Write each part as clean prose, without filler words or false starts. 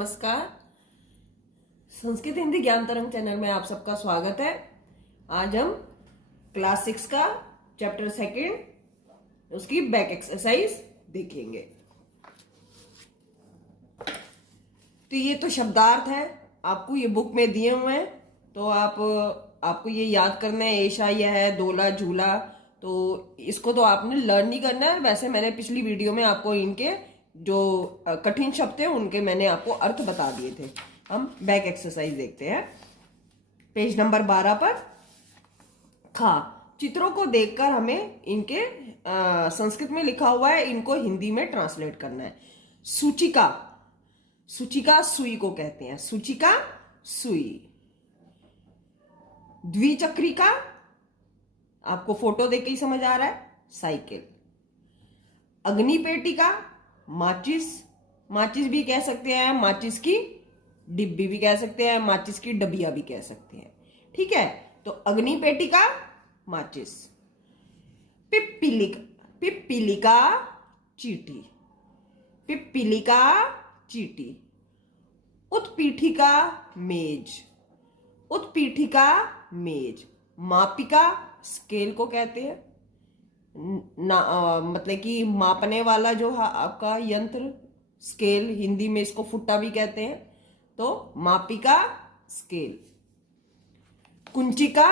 नमस्कार। संस्कृत हिंदी ज्ञान तरंग चैनल में आप सबका स्वागत है। आज हम क्लास 6 का चैप्टर 2 उसकी बैक एक्सरसाइज देखेंगे। तो ये तो शब्दार्थ है, आपको ये बुक में दिए हुए हैं, तो आपको ये याद करना है। ऐशा यह है, दोला झूला, तो इसको तो आपने लर्न नहीं करना है। वैसे मैंने पिछली वीडियो में आपको इनके जो कठिन शब्द थे उनके मैंने आपको अर्थ बता दिए थे। हम बैक एक्सरसाइज देखते हैं। पेज नंबर 12 पर खा चित्रों को देखकर हमें इनके संस्कृत में लिखा हुआ है, इनको हिंदी में ट्रांसलेट करना है। सूचिका, सूचिका सुई को कहते हैं, सूचिका सुई। द्विचक्रिका, आपको फोटो देख के ही समझ आ रहा है, साइकिल। अग्निपेटिका, माचिस, माचिस भी कह सकते हैं, माचिस की डिब्बी भी कह सकते हैं, माचिस की डबिया भी कह सकते हैं। ठीक है, तो अग्निपेटिका माचिस। पिप्पिलिका, पिप्पिलिका चीटी, पिप्पिलिका चीटी। उत्पीठिका मेज, उत्पीठिका मेज। मापिका स्केल को कहते हैं, मतलब कि मापने वाला जो है आपका यंत्र, स्केल, हिंदी में इसको फुट्टा भी कहते हैं, तो मापिका स्केल। कुंचिका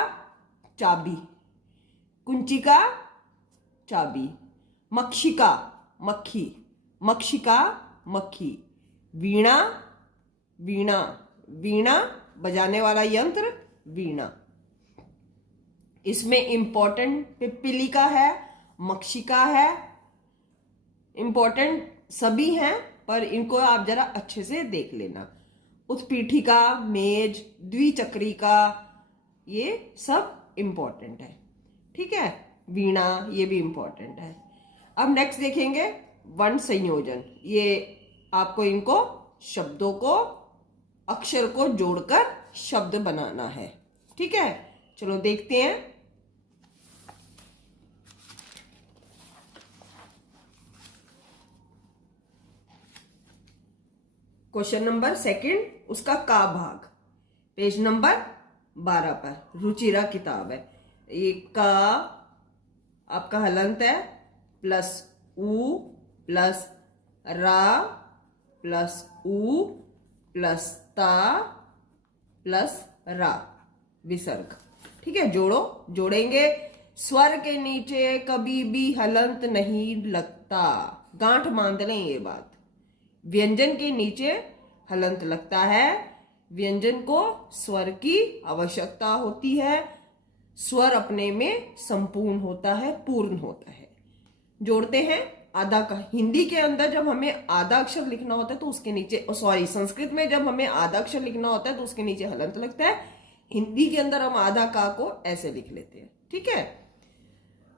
चाबी, कुंचिका चाबी। मक्षिका मक्खी, मक्षिका मक्खी। वीणा, वीणा, वीणा बजाने वाला यंत्र, वीणा। इसमें इंपॉर्टेंट पिप्पिलिका है, मक्षिका है, इंपॉर्टेंट सभी हैं, पर इनको आप जरा अच्छे से देख लेना। उत्पीठिका मेज, द्विचक्रिका, ये सब इंपॉर्टेंट है। ठीक है, वीणा ये भी इंपॉर्टेंट है। अब नेक्स्ट देखेंगे वर्ण संयोजन। ये आपको इनको शब्दों को, अक्षर को जोड़कर शब्द बनाना है। ठीक है, चलो देखते हैं। क्वेश्चन नंबर 2 उसका का भाग, पेज नंबर 12 पर। रुचिरा किताब है। ये का आपका हलंत है, प्लस ऊ प्लस रा प्लस ऊ प्लस ता प्लस रा, विसर्ग। ठीक है, जोड़ो, जोड़ेंगे। स्वर के नीचे कभी भी हलंत नहीं लगता, गांठ बांध लें ये बात। व्यंजन के नीचे हलंत लगता है, व्यंजन को स्वर की आवश्यकता होती है। स्वर अपने में संपूर्ण होता है, पूर्ण होता है। जोड़ते हैं। आधा का, हिंदी के अंदर जब हमें आधा अक्षर लिखना होता है तो उसके नीचे, संस्कृत में जब हमें आधा अक्षर लिखना होता है तो उसके नीचे हलंत लगता है। हिंदी के अंदर हम आधा का को ऐसे लिख लेते हैं। ठीक है,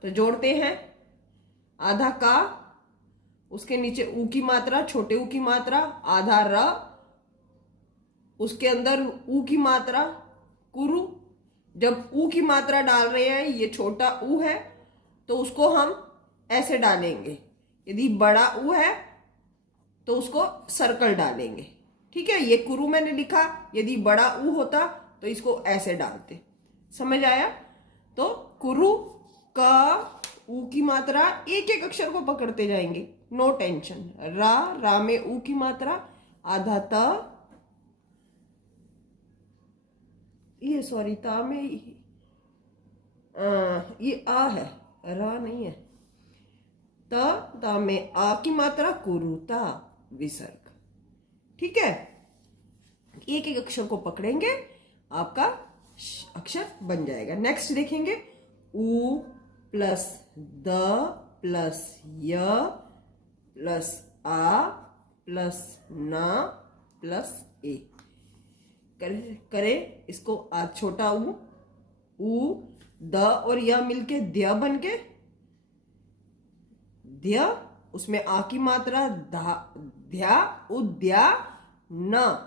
तो जोड़ते हैं। आधा का, उसके नीचे ऊ की मात्रा, छोटे ऊ की मात्रा, आधा र, उसके अंदर ऊ की मात्रा, कुरु। जब ऊ की मात्रा डाल रहे हैं, ये छोटा ऊ है तो उसको हम ऐसे डालेंगे। यदि बड़ा ऊ है तो उसको सर्कल डालेंगे। ठीक है, ये कुरु मैंने लिखा, यदि बड़ा ऊ होता तो इसको ऐसे डालते। समझ आया? तो कुरु का ऊ की मात्रा, एक एक अक्षर को पकड़ते जाएंगे, नो टेंशन। रा, रा में ऊ की मात्रा, आधा त, ये सॉरी ता में ये आ है, रा नहीं है। ता में आ की मात्रा, कुरुता, विसर्ग। ठीक है, एक एक अक्षर को पकड़ेंगे, आपका अक्षर बन जाएगा। नेक्स्ट देखेंगे। ऊ प्लस द प्लस य प्लस आ प्लस ना प्लस ए। करें इसको। आ छोटा ऊ द और य मिलके द्य बन के, द्य, उसमें आ की मात्रा ध्या, उद्या, न,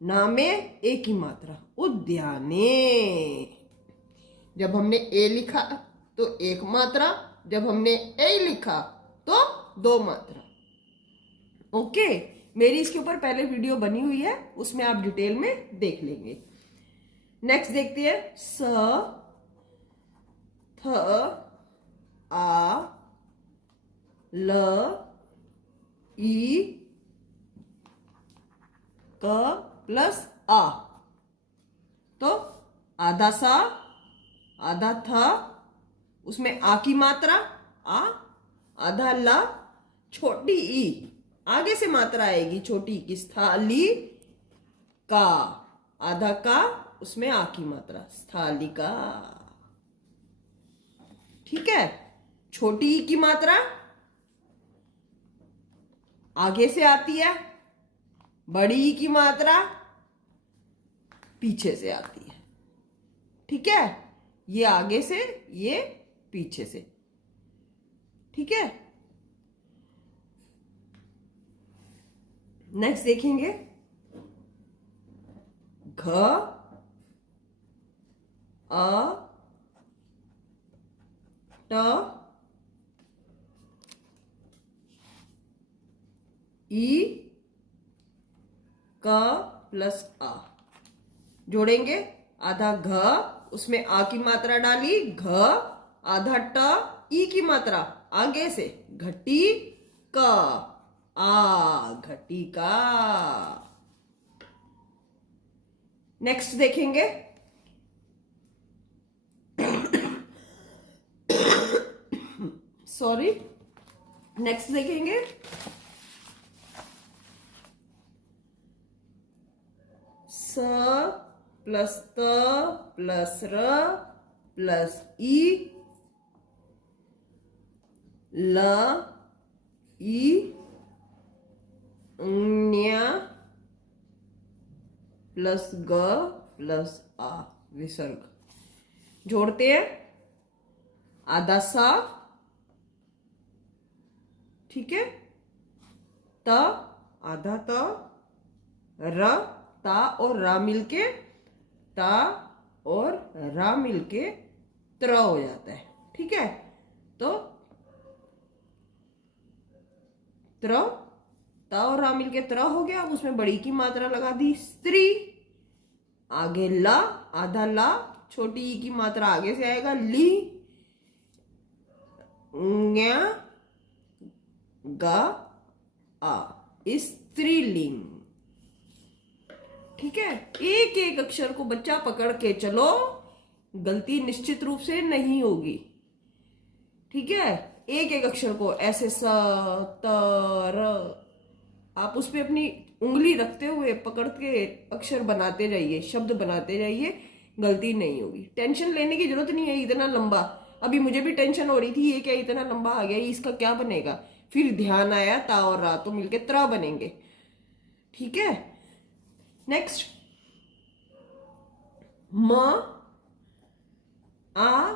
ना में ए की मात्रा, उद्याने। जब हमने ए लिखा तो एक मात्रा, जब हमने ए लिखा तो 2 मात्रा। ओके, मेरी इसके ऊपर पहले वीडियो बनी हुई है, उसमें आप डिटेल में देख लेंगे। नेक्स्ट देखते हैं, स थ आ ल ई क प्लस आ। तो आधा सा, आधा था, उसमें आ की मात्रा आ, आधा ला, छोटी ई, आगे से मात्रा आएगी छोटी की, स्थाली का, आधा का, उसमें आ की मात्रा, स्थालिका। ठीक है, छोटी ई की मात्रा आगे से आती है, बड़ी ई की मात्रा पीछे से आती है। ठीक है, ये आगे से, ये पीछे से। ठीक है, नेक्स्ट देखेंगे, घ अ ट ई क प्लस आ। जोड़ेंगे, आधा घ, उसमें आ की मात्रा डाली घ, आधा ट, ई की मात्रा आगे से, घटी क, आ, घटी का। नेक्स्ट देखेंगे, सॉरी, नेक्स्ट देखेंगे, स प्लस त प्लस र प्लस ई, ल ई न्य प्लस ग प्लस आ, विसर्ग। जोड़ते हैं, आधा सा, ठीक है, त, आधा त, र, ता और रा मिलके, ता और रा मिलके त्र हो जाता है। ठीक है, तो त्र, ता और रा मिलके त्र हो गया। अब उसमें बड़ी की मात्रा लगा दी, स्त्री, आगे ला, आधा ला, छोटी ई की मात्रा आगे से आएगा, ली, न्या, गा, आ, स्त्रीलिंग। ठीक है, एक एक अक्षर को बच्चा पकड़ के चलो, गलती निश्चित रूप से नहीं होगी। ठीक है, एक एक अक्षर को ऐसे स त र, आप उस पे अपनी उंगली रखते हुए पकड़ के अक्षर बनाते जाइए, शब्द बनाते जाइए, गलती नहीं होगी। टेंशन लेने की जरूरत नहीं है इतना लंबा। अभी मुझे भी टेंशन हो रही थी, ये क्या इतना लंबा आ गया, इसका क्या बनेगा। फिर ध्यान आया, ता और रा तो मिलके त्रा बनेंगे। ठीक है, नेक्स्ट, म आ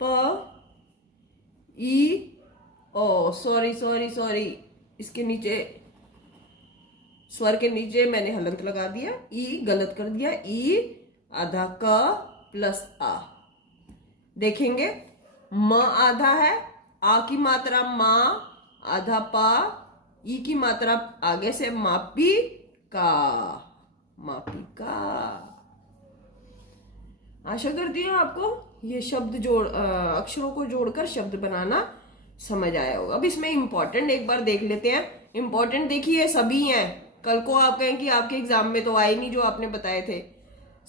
प ई ओ, सॉरी सॉरी सॉरी, इसके नीचे स्वर के नीचे मैंने हलंत लगा दिया, ई गलत कर दिया, ई आधा क प्लस आ। देखेंगे, म आधा है, आ की मात्रा मा, आधा पा, ई की मात्रा आगे से मापी का, मापी का। आशा करती हूँ आपको ये शब्द अक्षरों को जोड़कर शब्द बनाना समझ आया होगा। अब इसमें इंपॉर्टेंट एक बार देख लेते हैं। इंपॉर्टेंट देखिए, सभी हैं। कल को आप कहें कि आपके एग्जाम में तो आए नहीं जो आपने बताए थे,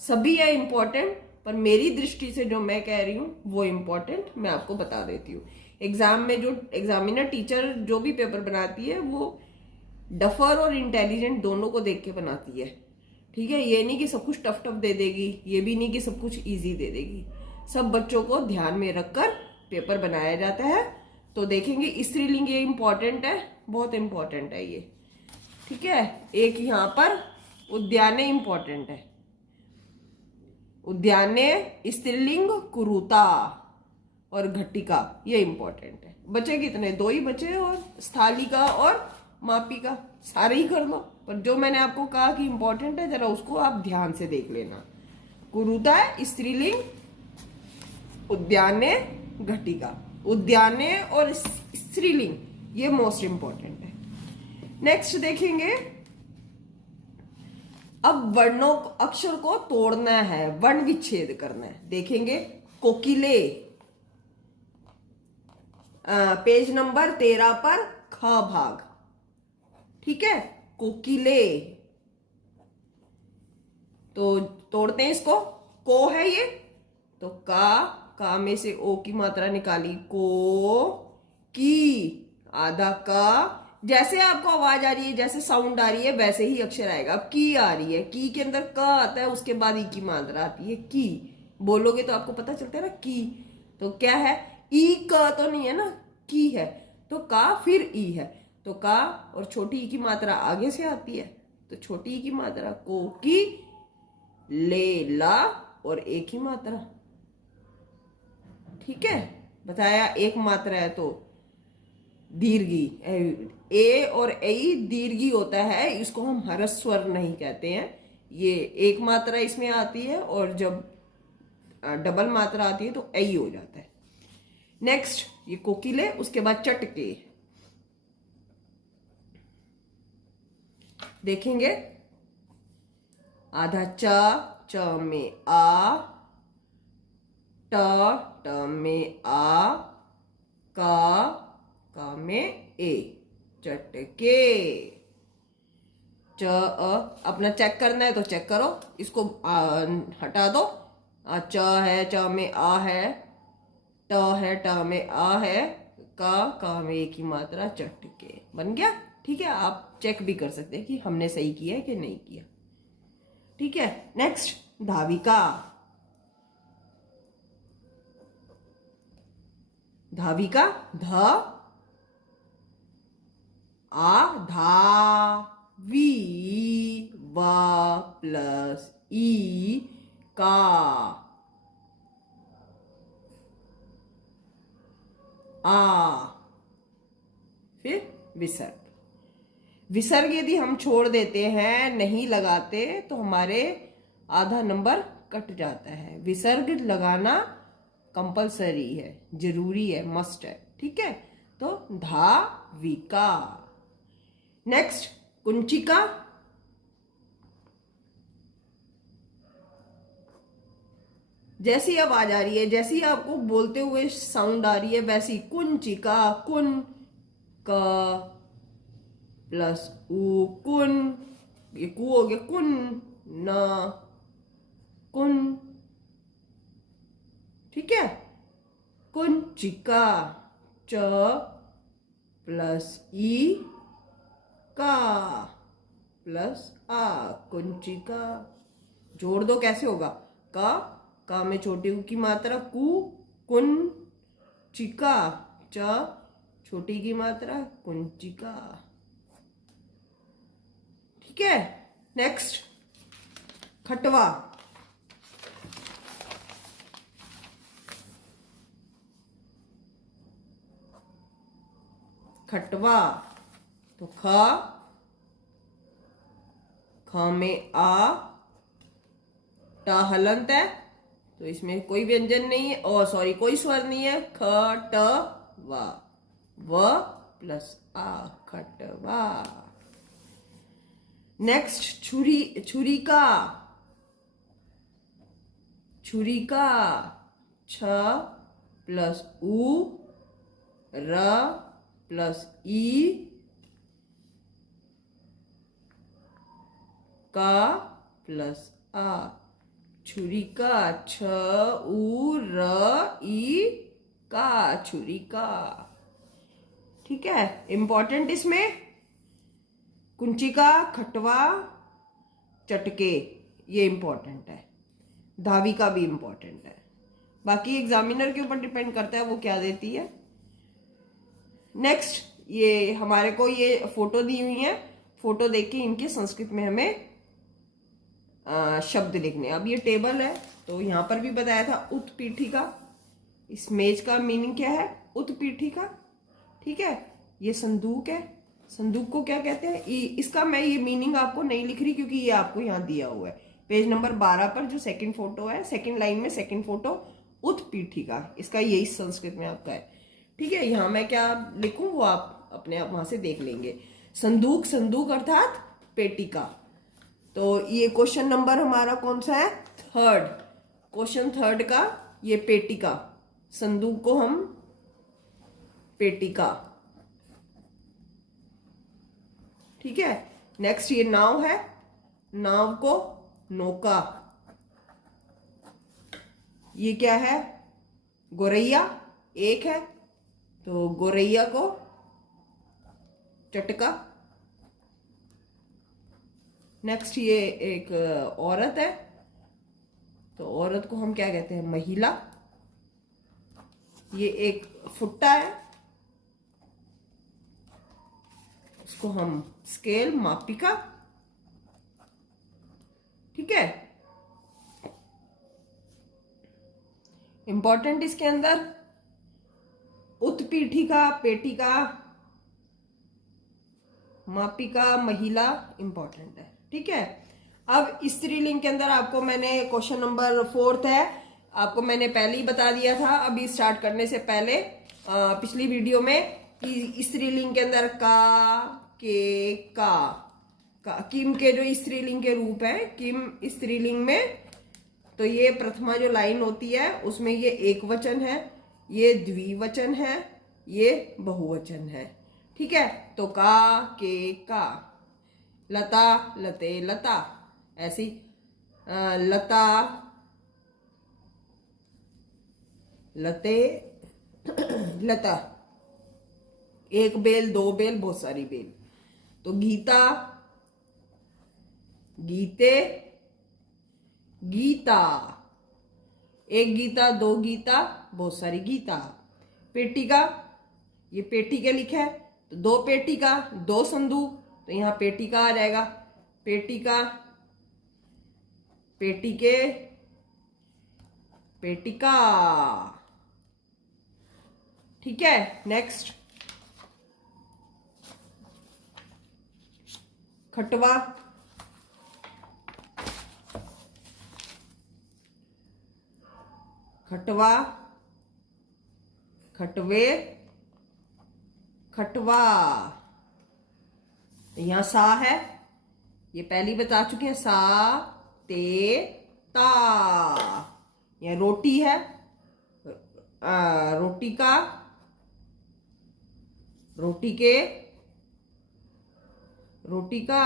सभी है इंपॉर्टेंट, पर मेरी दृष्टि से जो मैं कह रही हूँ वो इंपॉर्टेंट मैं आपको बता देती हूँ। एग्जाम में जो एग्जामिनर टीचर जो भी पेपर बनाती है वो डफर और इंटेलिजेंट दोनों को देख के बनाती है। ठीक है, ये नहीं कि सब कुछ टफ टफ दे देगी, ये भी नहीं कि सब कुछ इजी दे देगी। सब बच्चों को ध्यान में रखकर पेपर बनाया जाता है। तो देखेंगे, स्त्रीलिंग ये इंपॉर्टेंट है, बहुत इंपॉर्टेंट है ये। ठीक है, एक यहाँ पर उद्याने इंपॉर्टेंट है, उद्याने स्त्रीलिंग कुरुता और घटिका ये इंपॉर्टेंट है। बचे कितने, दो ही बचे, और स्थालिका और मापिका सारे ही कर लो, पर जो मैंने आपको कहा कि इंपॉर्टेंट है जरा उसको आप ध्यान से देख लेना। कुरुता स्त्रीलिंग, उद्याने घटिका, उद्याने और स्त्रीलिंग ये मोस्ट इंपॉर्टेंट है। नेक्स्ट देखेंगे, अब वर्णों अक्षर को तोड़ना है, वर्ण विच्छेद करना है। देखेंगे कोकिले, पेज नंबर 13 पर ख भाग, ठीक है। कोकिले, तो तोड़ते हैं इसको। को है ये, तो का में से ओ की मात्रा निकाली, को की, आधा का। जैसे आपको आवाज आ रही है, जैसे साउंड आ रही है, वैसे ही अक्षर आएगा। अब की आ रही है, की के अंदर क आता है, उसके बाद ई की मात्रा आती है की। बोलोगे तो आपको पता चलता है ना की। तो क्या है, ई क तो नहीं है ना, की है, तो का फिर ई है। तो का और छोटी ई की मात्रा आगे से आती है, तो छोटी ई की मात्रा को की, ले ला और एक ही मात्रा, ठीक है। बताया एक मात्रा है तो दीर्घी, ए और ए दीर्घी होता है, इसको हम हरस स्वर नहीं कहते हैं। ये एक मात्रा इसमें आती है और जब डबल मात्रा आती है तो ए हो जाता है। नेक्स्ट ये कोकिले, उसके बाद चटके। देखेंगे आधा च में आ, ट में आ, का में ए, चटके। अपना चेक करना है तो चेक करो, इसको हटा दो। च है, च में आ है, ट है, ट में आ है, का में ए की मात्रा, चटके। बन गया, ठीक है। आप चेक भी कर सकते हैं कि हमने सही किया है कि नहीं किया, ठीक है। नेक्स्ट धाविका, धाविका, ध आ, धा, वी, वा प्लस ई, का, आ, फिर विसर्ग। विसर्ग यदि हम छोड़ देते हैं, नहीं लगाते, तो हमारे आधा नंबर कट जाता है। विसर्ग लगाना कंपलसरी है, जरूरी है, मस्ट है, ठीक है। तो धाविका। नेक्स्ट कुंचिका, जैसी आवाज आ रही है, जैसी आपको बोलते हुए साउंड आ रही है, वैसी कुंचिका, कुन का प्लस उ, कुन, ये कु हो गया, कुन न, कुन, ठीक है। कुंचिका, च प्लस ई, का प्लस आ, कुंचिका। जोड़ दो, कैसे होगा, का में छोटी उ की मात्रा कु, कुन, चिका, च छोटी की मात्रा कुंचिका, ठीक है। नेक्स्ट खटवा, खटवा, तो ख में आ, ट हलंत है, तो इसमें कोई व्यंजन नहीं है, और सॉरी कोई स्वर नहीं है। ख ट वा, व प्लस आ, खटवा। नेक्स्ट छुरी, छुरिका, छुरिका, छ प्लस उ, र प्लस ई, का प्लस आ, छुरिका, छ उ र ई, का, छुरिका, ठीक है। इंपॉर्टेंट इसमें कुंचिका, खटवा, चटके, ये इंपॉर्टेंट है। धाविका भी इंपॉर्टेंट है, बाकी एग्जामिनर के ऊपर डिपेंड करता है वो क्या देती है। नेक्स्ट ये हमारे को ये फोटो दी हुई है, फोटो देख के इनके संस्कृत में हमें शब्द लिखने। अब ये टेबल है, तो यहाँ पर भी बताया था उत्पीठिका, इस मेज का मीनिंग क्या है, उत्पीठिका, ठीक है। ये संदूक है, संदूक को क्या कहते हैं, इसका मैं ये मीनिंग आपको नहीं लिख रही क्योंकि ये आपको यहाँ दिया हुआ है पेज नंबर 12 पर, जो सेकंड फोटो है, सेकंड लाइन में सेकंड फोटो, उत्पीठिका, इसका यही संस्कृत में आपका है, ठीक है। यहाँ मैं क्या लिखूं वो आप अपने आप वहां से देख लेंगे। संदूक, संदूक अर्थात पेटी का। तो ये क्वेश्चन नंबर हमारा कौन सा है? थर्ड। क्वेश्चन थर्ड का ये पेटी का, संदूक को हम पेटी का। ठीक है। नेक्स्ट ये नाव है, नाव को नौका। ये क्या है? गोरैया, एक है तो गोरैया को चटका। नेक्स्ट ये एक औरत है, तो औरत को हम क्या कहते हैं? महिला। ये एक फुट्टा है, उसको हम स्केल, मापिका। ठीक है। इंपॉर्टेंट इसके अंदर उत्पीठिका, पेटिका, मापिका, महिला इंपॉर्टेंट है। ठीक है। अब स्त्रीलिंग के अंदर आपको मैंने क्वेश्चन नंबर फोर्थ है, आपको मैंने पहले ही बता दिया था अभी स्टार्ट करने से पहले पिछली वीडियो में कि स्त्रीलिंग के अंदर का, के, का, किम के जो स्त्रीलिंग के रूप है, किम स्त्रीलिंग में, तो ये प्रथमा जो लाइन होती है उसमें ये एक वचन है, ये द्विवचन है, ये बहुवचन है। ठीक है। तो का, के, का। लता, लते, लता, ऐसी लता, लते, लता। एक बेल, दो बेल, बहुत सारी बेल। तो गीता, गीते, गीता। एक गीता, दो गीता, बहुत सारी गीता। पेटिका, ये पेटी के लिखा है तो दो पेटिका, दो संदूक, तो यहां पेटिका आ जाएगा। पेटिका, पेटिके, पेटिका। ठीक है। नेक्स्ट खटवा, खटवा, खटवे, खटवा। यहां सा है, ये पहली बता चुके हैं, सा, ते, ता। यह रोटी है, रोटी का, रोटी के, रोटी का।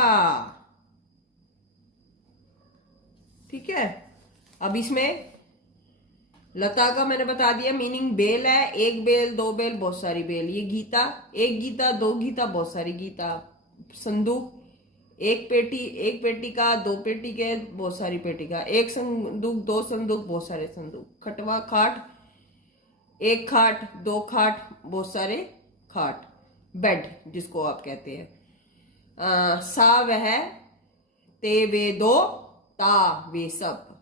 ठीक है। अब इसमें लता का मैंने बता दिया मीनिंग, बेल है, एक बेल, दो बेल, बहुत सारी बेल। ये गीता, एक गीता, दो गीता, बहुत सारी गीता। संदूक, एक पेटी, एक पेटी का, दो पेटी के, बहुत सारी पेटी का। एक संदूक, दो संदूक, बहुत सारे संदूक। खटवा, खाट, एक खाट, दो खाट, बहुत सारे खाट। बेड जिसको आप कहते हैं। सा वह, ते वे दो, ता वे सब।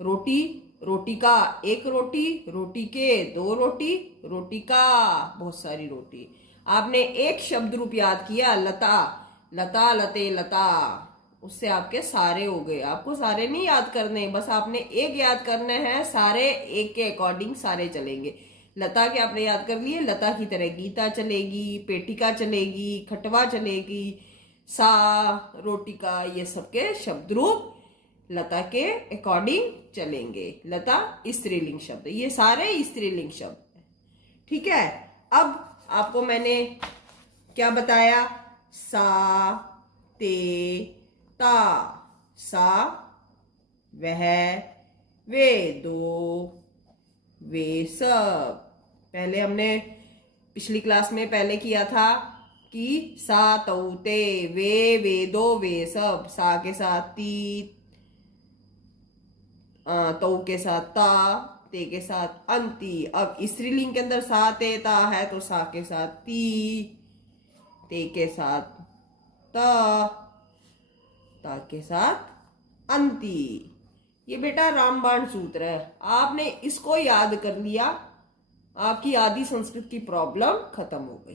रोटी, रोटी का, एक रोटी, रोटी के, दो रोटी, रोटी का, बहुत सारी रोटी। आपने एक शब्द रूप याद किया, लता, लता, लते, लता, उससे आपके सारे हो गए। आपको सारे नहीं याद करने, बस आपने एक याद करने हैं, सारे एक के अकॉर्डिंग सारे चलेंगे। लता के आपने याद कर लिए, लता की तरह गीता चलेगी, पेटिका चलेगी, खटवा चलेगी, सा, रोटी का, ये सबके शब्द रूप लता के अकॉर्डिंग चलेंगे। लता स्त्रीलिंग शब्द, ये सारे स्त्रीलिंग शब्द। ठीक है। अब आपको मैंने क्या बताया? सा, ते, ता। सा, वह, वे दो, वे सब। पहले हमने पिछली क्लास में पहले किया था कि सा, तौ, ते, वे दो, वे सब। सा के साथ ती, तो के साथ ता, ते के साथ अंति। अब स्त्रीलिंग के अंदर सा, ते, ता है तो सा के साथ ती, ते के साथ ता, ता के साथ अंति। ये बेटा रामबाण सूत्र है, आपने इसको याद कर लिया, आपकी आदि संस्कृत की प्रॉब्लम खत्म हो गई।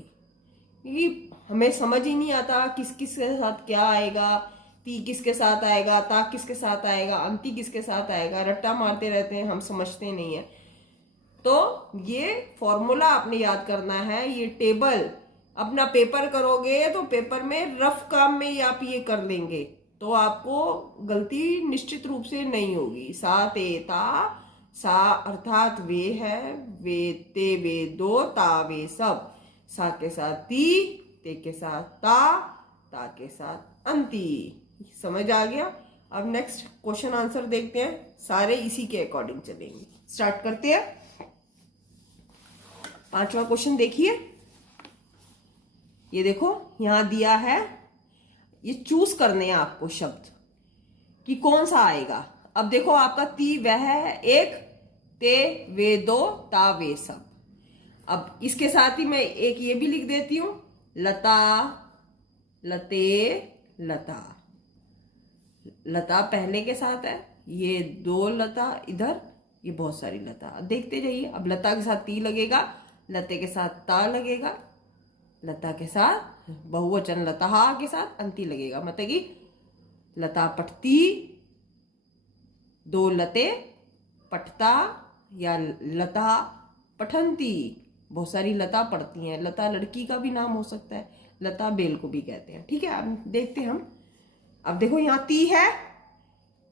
क्योंकि हमें समझ ही नहीं आता किस किस के साथ क्या आएगा, ती किसके साथ आएगा, ता किसके साथ आएगा, अंति किसके साथ आएगा, रट्टा मारते रहते हैं, हम समझते नहीं है। तो ये फॉर्मूला आपने याद करना है, ये टेबल अपना पेपर करोगे तो पेपर में रफ काम में आप ये कर लेंगे तो आपको गलती निश्चित रूप से नहीं होगी। सा ते ता, सा अर्थात वे है, वे ते वे दो, ता वे सब, सा के साथ ती, ते के साथ ता के साथ अंती। समझ आ गया? अब नेक्स्ट क्वेश्चन आंसर देखते हैं, सारे इसी के अकॉर्डिंग चलेंगे। स्टार्ट करते हैं। 5वां क्वेश्चन देखिए, ये देखो यहां दिया है, ये चूज करने हैं आपको शब्द कि कौन सा आएगा। अब देखो आपका ती वह है एक, ते वे दो, ता वे सब। अब इसके साथ ही मैं एक ये भी लिख देती हूं, लता, लते, लता। लता पहले के साथ है, ये दो लता इधर, ये बहुत सारी लता। अब देखते जाइए, अब लता के साथ ती लगेगा, लते के साथ ता लगेगा, लता के साथ बहुवचन लता के साथ अंती लगेगा। मतलब कि लता पठती, दो लते पठता, या लता पठंती। बहुत सारी लता पढ़ती हैं। लता लड़की का भी नाम हो सकता है, लता बेल को भी कहते हैं। ठीक है, अब देखते हैं हम। अब देखो यहाँ ती है,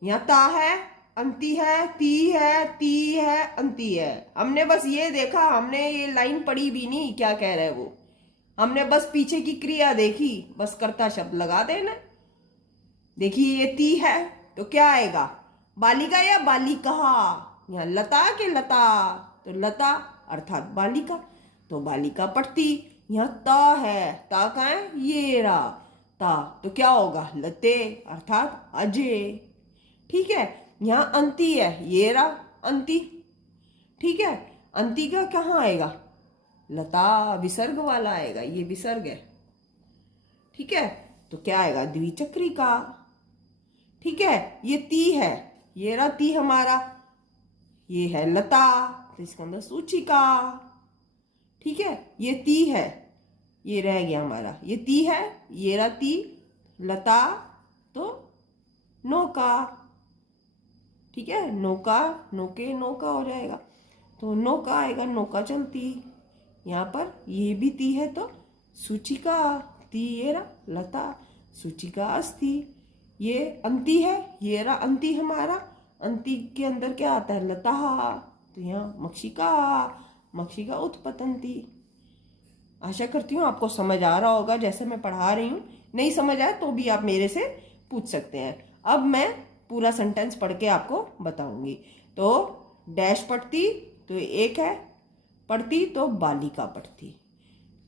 यहाँ ता है, अंती है, ती है, अंती है। हमने बस ये देखा, हमने ये लाइन पढ़ी भी नहीं क्या कह रहे हैं वो, हमने बस पीछे की क्रिया देखी, बस कर्ता शब्द लगा देना। देखिए ये ती है तो क्या आएगा, बालिका या बालिका। यहाँ लता के लता, तो लता अर्थात बालिका, तो बालिका पढ़ती। यहाँ ता है, ता का है ये रहा ता, तो क्या होगा, लते अर्थात अजय। ठीक है, यहाँ अंती है, ये रहा अंती। ठीक है, अंती का कहाँ आएगा, लता विसर्ग वाला आएगा, ये विसर्ग है। ठीक है, तो क्या आएगा, द्विचक्री का। ठीक है, ये ती है, ये रहा ती हमारा, ये है लता, तो इसके अंदर सूचिका। ठीक है, ये ती है, ये रह गया हमारा, ये ती है, ये रहा ती, लता तो नौका। ठीक है, नौका, नौके नौका हो जाएगा, तो नौका आएगा, नौका चलती। यहाँ पर ये भी ती है तो सूचिका, ती ये रहा लता, सूचिका अस्ति। ये अंती है, ये रहा अंती हमारा, अंती के अंदर क्या आता है, लता, तो यहाँ मक्षिका, मक्षिका उत्पतंती। आशा करती हूँ आपको समझ आ रहा होगा जैसे मैं पढ़ा रही हूँ। नहीं समझ आए तो भी आप मेरे से पूछ सकते हैं। अब मैं पूरा सेंटेंस पढ़ के आपको बताऊंगी। तो डैश पढ़ती तो एक है, पढ़ती तो बालिका पढ़ती।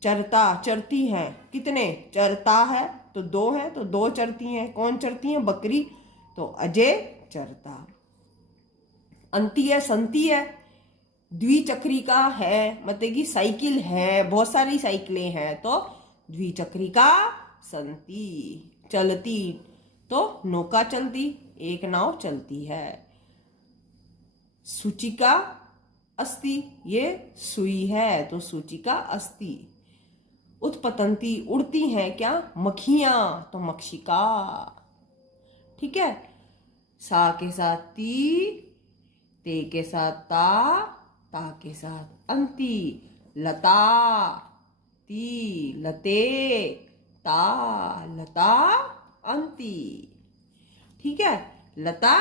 चरता, चरती हैं कितने, चरता है तो दो है, तो दो चरती हैं। कौन चरती हैं, बकरी, तो अजय चरता। अंती है, संती है, द्विचक्री का है, मतलब कि साइकिल है, बहुत सारी साइकिलें हैं, तो द्विचक्री का संती। चलती तो नौका चलती, एक नाव चलती है। सूचिका अस्ति, ये सुई है तो सूचिका अस्ति। उत्पतंती, उड़ती हैं क्या, मक्खियां, तो मक्षिका। ठीक है, सा के साथ ती, ते के साथ ता के साथ अंती। लता, ती, लते, ता, लता, अंती। ठीक है, लता,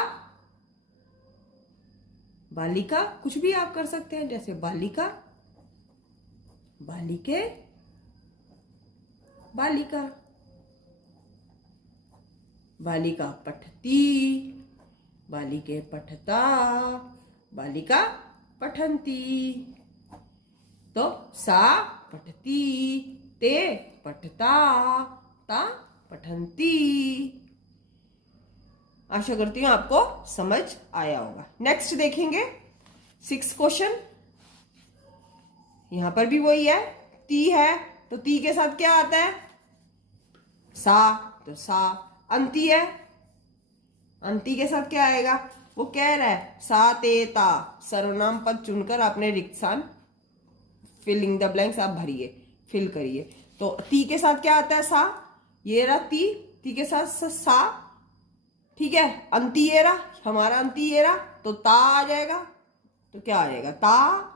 बालिका, कुछ भी आप कर सकते हैं, जैसे बालिका, बालिके, बालिका। बालिका पठती, बालिके पठता, बालिका पठंती। तो सा पठती, ते पठता, ता पठंती। आशा करती हूं आपको समझ आया होगा। नेक्स्ट देखेंगे 6 क्वेश्चन। यहां पर भी वही है, ती है तो ती के साथ क्या आता है, सा, तो सा। अंती है, अंती के साथ क्या आएगा, वो कह रहा है सा ते ता, सर्वनाम पद चुनकर आपने रिक्त स्थान फिलिंग द ब्लैंक्स आप भरिए, फिल करिए। तो ती के साथ क्या आता है, सा, ये रहा ती के साथ सा। ठीक है, अंती ये रहा हमारा, अंती ये रहा तो ता आ जाएगा, तो क्या आएगा, ता।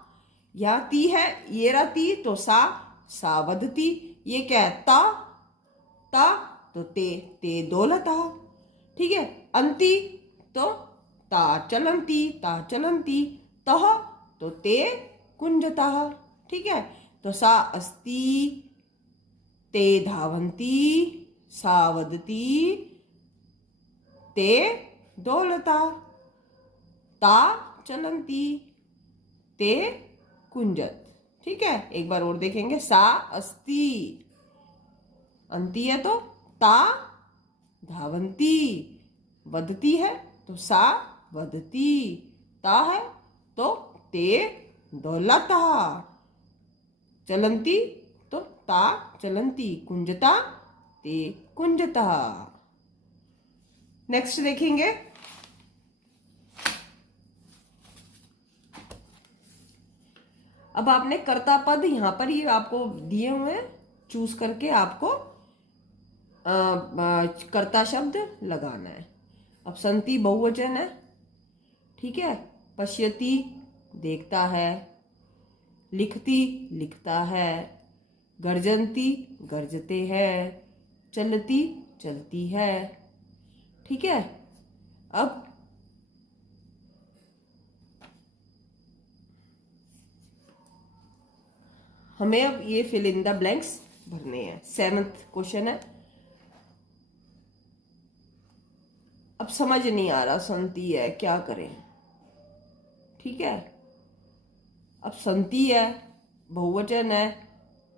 या ती है, ये रहा ती तो सा, सावधती। ये क्या है? ता, ता तो ते दौलता, ठीक है। अंति तो ता चलंती, तह तो ते कुंजतः, ठीक है। तो सा अस्ति, ते धावन्ति, सा वदति, ते दौलता, ता चलंती, ते कुंजत, ठीक है। एक बार और देखेंगे। सा अस्ति, अंति है तो ता धावन्ति, वदती है तो सा वदती, ता है तो ते दौलतः, चलंती तो ता चलंती, कुंजता ते कुंजतः। नेक्स्ट देखेंगे। अब आपने कर्ता पद यहां पर ये आपको दिए हुए हैं, चूज करके आपको कर्ता शब्द लगाना है। अब संति बहुवचन है, ठीक है। पश्यति देखता है, लिखती लिखता है, गर्जन्ति गर्जते हैं, चलती चलती है, ठीक है। अब हमें अब ये फिल इन द ब्लैंक्स भरने हैं। 7th क्वेश्चन है। अब समझ नहीं आ रहा, संति है क्या करें, ठीक है। अब संति है, बहुवचन है,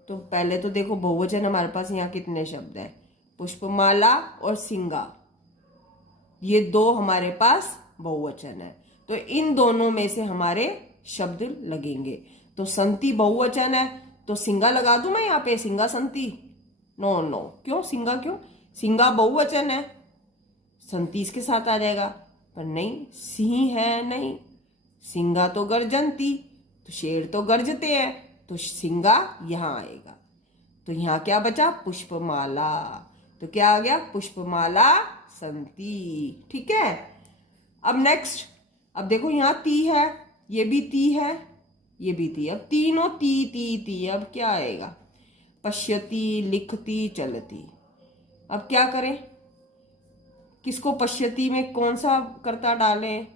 तो पहले तो देखो बहुवचन हमारे पास यहाँ कितने शब्द है? पुष्पमाला और सिंगा, ये दो हमारे पास बहुवचन है। तो इन दोनों में से हमारे शब्द लगेंगे। तो संति बहुवचन है तो सिंगा लगा दूं मैं यहाँ पे, सिंगा संति? नो नो, क्यों सिंगा? क्यों? सिंगा बहुवचन है, संति इसके साथ आ जाएगा। पर नहीं, सिंह है नहीं, सिंगा तो गर्जन्ती, तो शेर तो गर्जते हैं, तो सिंगा यहां आएगा। तो यहां क्या बचा? पुष्पमाला। तो क्या आ गया? पुष्पमाला संति, ठीक है। अब नेक्स्ट, अब देखो यहां ती है, ये भी ती है, ये भी ती। अब तीनों ती ती ती, अब क्या आएगा? पश्यति, लिखती, चलती। अब क्या करें? किसको पश्यति में कौन सा कर्ता डालें?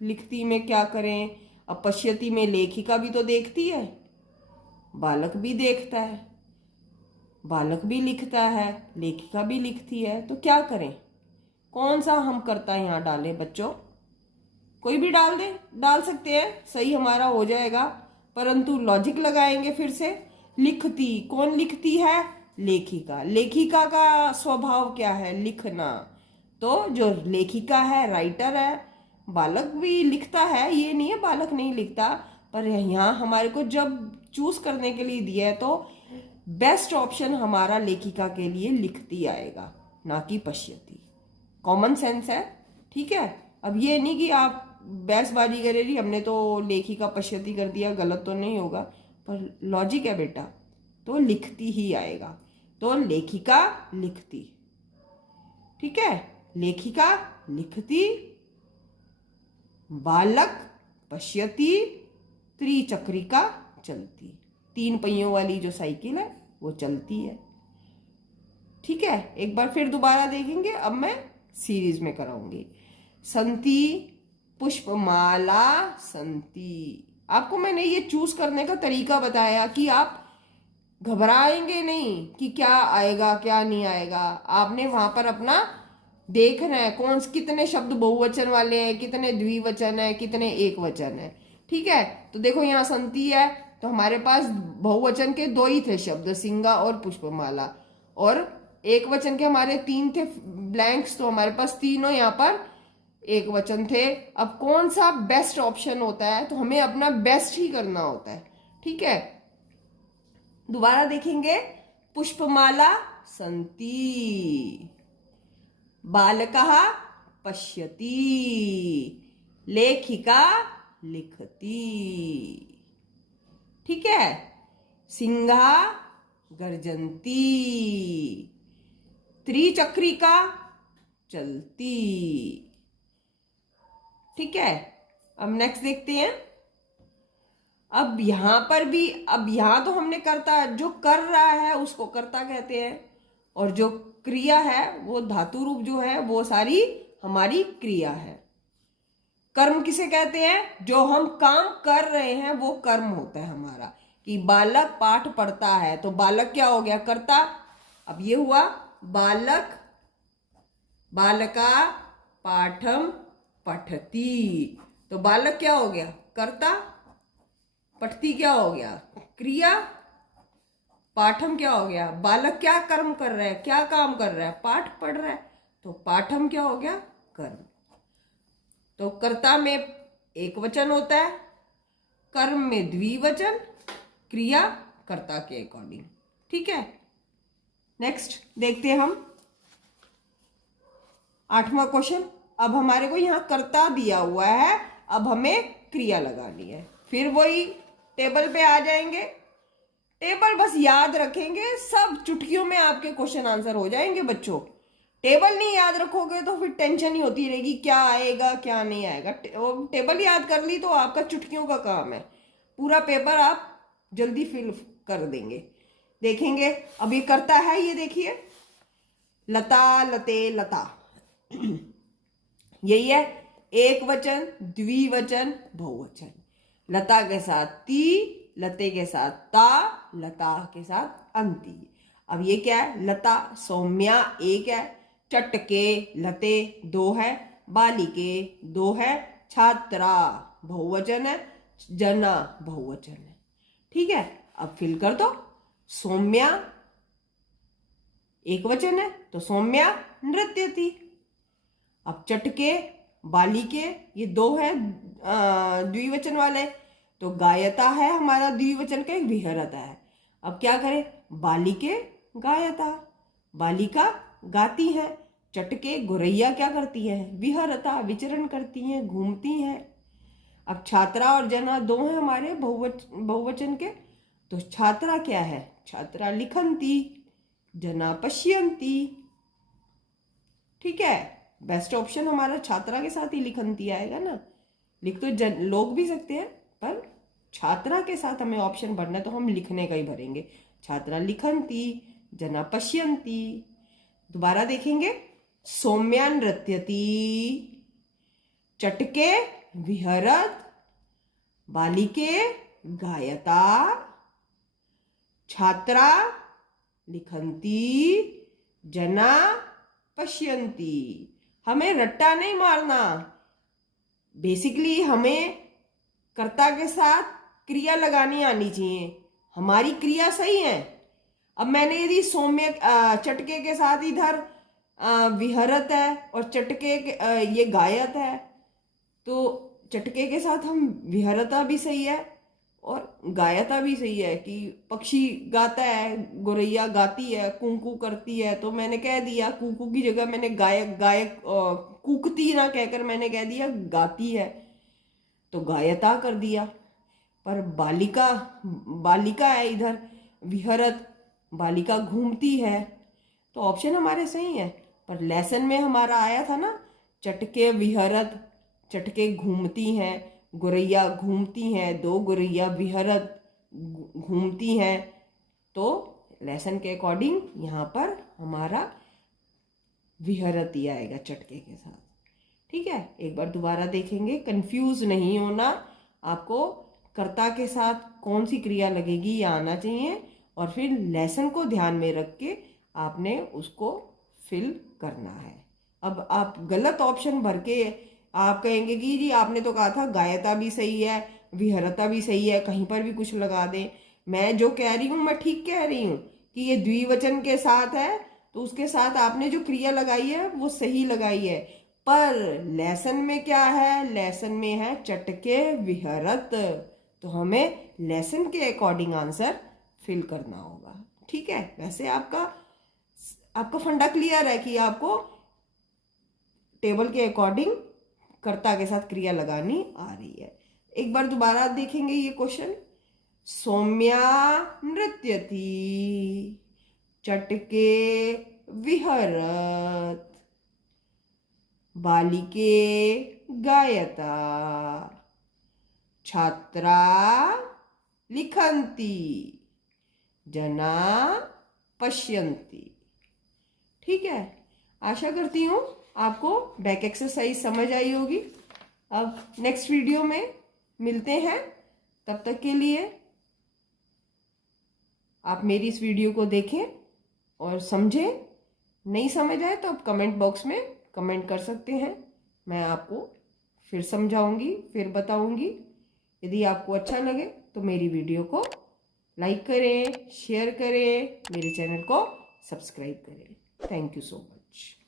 लिखती में क्या करें? अब पश्यति में लेखिका भी तो देखती है, बालक भी देखता है, बालक भी लिखता है, लेखिका भी लिखती है, तो क्या करें? कौन सा हम कर्ता यहाँ डालें बच्चों? कोई भी डाल दे, डाल सकते हैं, सही हमारा हो जाएगा, परंतु लॉजिक लगाएंगे फिर से। लिखती, कौन लिखती है? लेखिका। लेखिका का स्वभाव क्या है? लिखना। तो जो लेखिका है, राइटर है, बालक भी लिखता है, ये नहीं है बालक नहीं लिखता, पर यहाँ हमारे को जब चूज करने के लिए दिया है तो बेस्ट ऑप्शन हमारा लेखिका के लिए लिखती आएगा, ना कि पश्यति। कॉमन सेंस है, ठीक है। अब ये नहीं कि आप बहसबाजी करे रही, हमने तो लेखिका पश्यति कर दिया, गलत तो नहीं होगा, पर लॉजिक है बेटा, तो लिखती ही आएगा। तो लेखिका लिखती, ठीक है। लेखिका लिखती, बालक पश्यति, त्रिचक्रिका चलती। 3 पहियों वाली जो साइकिल है वो चलती है, ठीक है। एक बार फिर दोबारा देखेंगे, अब मैं सीरीज में कराऊंगी। संति, पुष्पमाला संति। आपको मैंने ये चूज करने का तरीका बताया कि आप घबराएंगे नहीं कि क्या आएगा क्या नहीं आएगा। आपने वहां पर अपना देखना है कौन कितने शब्द बहुवचन वाले हैं, कितने द्विवचन है, कितने एक वचन है, ठीक है। तो देखो यहाँ संति है तो हमारे पास बहुवचन के 2 ही थे शब्द, सिंगा और पुष्पमाला, और एक वचन के हमारे 3 थे ब्लैंक्स, तो हमारे पास तीनों यहाँ पर एक वचन थे। अब कौन सा बेस्ट ऑप्शन होता है? तो हमें अपना बेस्ट ही करना होता है, ठीक है। दोबारा देखेंगे। पुष्पमाला संति, बालकः पश्यति, लेखिका लिखती, ठीक है। सिंहा गर्जन्ति, त्रिचक्रिका चलती, ठीक है। अब नेक्स्ट देखते हैं। अब यहां पर भी, अब यहां तो हमने कर्ता, जो कर रहा है उसको कर्ता कहते हैं, और जो क्रिया है वो धातु रूप जो है वो सारी हमारी क्रिया है। कर्म किसे कहते हैं? जो हम काम कर रहे हैं वो कर्म होता है हमारा। कि बालक पाठ पढ़ता है, तो बालक क्या हो गया? कर्ता। अब ये हुआ बालक, बालका पाठम पठती, तो बालक क्या हो गया? कर्ता। पठती क्या हो गया? क्रिया। पाठम क्या हो गया? बालक क्या कर्म कर रहा है, क्या काम कर रहा है? पाठ पढ़ रहा है, तो पाठम क्या हो गया? कर्म। तो कर्ता में एक वचन होता है, कर्म में द्विवचन, क्रिया कर्ता के अकॉर्डिंग। ठीक है, नेक्स्ट देखते हैं हम 8वां क्वेश्चन। अब हमारे को यहां कर्ता दिया हुआ है, अब हमें क्रिया लगानी है। फिर वही टेबल पे आ जाएंगे, टेबल बस याद रखेंगे, सब चुटकियों में आपके क्वेश्चन आंसर हो जाएंगे बच्चों। टेबल नहीं याद रखोगे तो फिर टेंशन ही होती रहेगी, क्या आएगा क्या नहीं आएगा। टेबल याद कर ली तो आपका चुटकियों का काम है, पूरा पेपर आप जल्दी फिल कर देंगे। देखेंगे अब ये करता है, ये देखिए लता, लते, लता यही है, एक वचन, द्विवचन, बहुवचन। लता के साथ ती, लते के साथ ता, लता के साथ अंती। अब ये क्या है? लता सौम्या एक है, चटके लते दो है, बालिके दो है, छात्रा बहुवचन है, जना बहुवचन है। ठीक है, अब फिल कर दो। सौम्या एक वचन है तो सौम्या नृत्य थी। अब चटके बालिके ये दो है द्विवचन वाले, तो गायता है हमारा द्विवचन का, एक विहरता है। अब क्या करें? बालिके गायता, बालिका गाती है, चटके गोरैया क्या करती है? विहरता विचरण करती हैं, घूमती हैं। अब छात्रा और जना दो हैं हमारे बहुवचन के, तो छात्रा क्या है? छात्रा लिखंती, जना पश्यंती। ठीक है, बेस्ट ऑप्शन हमारा छात्रा के साथ ही लिखंती आएगा ना। लिख तो लोग भी सकते हैं, पर छात्रा के साथ हमें ऑप्शन भरना है तो हम लिखने का ही भरेंगे। छात्रा लिखंती, जना पश्यंती। दोबारा देखेंगे, सौम्या नृत्यति, चटके विहरत, बालिके गायता, छात्रा लिखंती, जना पश्यंती। हमें रट्टा नहीं मारना, बेसिकली हमें कर्ता के साथ क्रिया लगानी आनी चाहिए। हमारी क्रिया सही है। अब मैंने यदि सौम्य चटके के साथ इधर विहरत है और चटके ये गायत है, तो चटके के साथ हम विहरता भी सही है और गायता भी सही है। कि पक्षी गाता है, गोरैया गाती है, कुंकू करती है, तो मैंने कह दिया कुंकू की जगह मैंने गायक गायक कूकती ना कहकर मैंने कह दिया गाती है, तो गायता कर दिया। पर बालिका, बालिका है इधर, विहरत बालिका घूमती है, तो ऑप्शन हमारे सही है। पर लेसन में हमारा आया था ना, चटके विहरत, चटके घूमती हैं, गोरैया घूमती हैं, दो गोरैया विहरत घूमती हैं, तो लेसन के अकॉर्डिंग यहाँ पर हमारा विहरत ही आएगा चटके के साथ। ठीक है, एक बार दोबारा देखेंगे, कंफ्यूज नहीं होना आपको। कर्ता के साथ कौन सी क्रिया लगेगी ये आना चाहिए, और फिर लेसन को ध्यान में रख के आपने उसको फिल करना है। अब आप गलत ऑप्शन भर के आप कहेंगे कि जी आपने तो कहा था गायता भी सही है, विहरता भी सही है, कहीं पर भी कुछ लगा दें। मैं जो कह रही हूँ मैं ठीक कह रही हूँ कि ये द्विवचन के साथ है, तो उसके साथ आपने जो क्रिया लगाई है वो सही लगाई है। पर लेसन में क्या है? लेसन में है चटके विहरत, तो हमें लेसन के अकॉर्डिंग आंसर फिल करना होगा। ठीक है, वैसे आपका फंडा क्लियर है कि आपको टेबल के अकॉर्डिंग कर्ता के साथ क्रिया लगानी आ रही है। एक बार दोबारा देखेंगे ये क्वेश्चन। सौम्या नृत्यति, चटके विहरत, बालिके गायता, छात्रा लिखन्ति, जना पश्यन्ति। ठीक है, आशा करती हूँ आपको बैक एक्सरसाइज समझ आई होगी। अब नेक्स्ट वीडियो में मिलते हैं, तब तक के लिए आप मेरी इस वीडियो को देखें और समझें। नहीं समझ आए तो आप कमेंट बॉक्स में कमेंट कर सकते हैं, मैं आपको फिर समझाऊंगी, फिर बताऊंगी। यदि आपको अच्छा लगे तो मेरी वीडियो को लाइक करें, शेयर करें, मेरे चैनल को सब्सक्राइब करें। Thank you so much.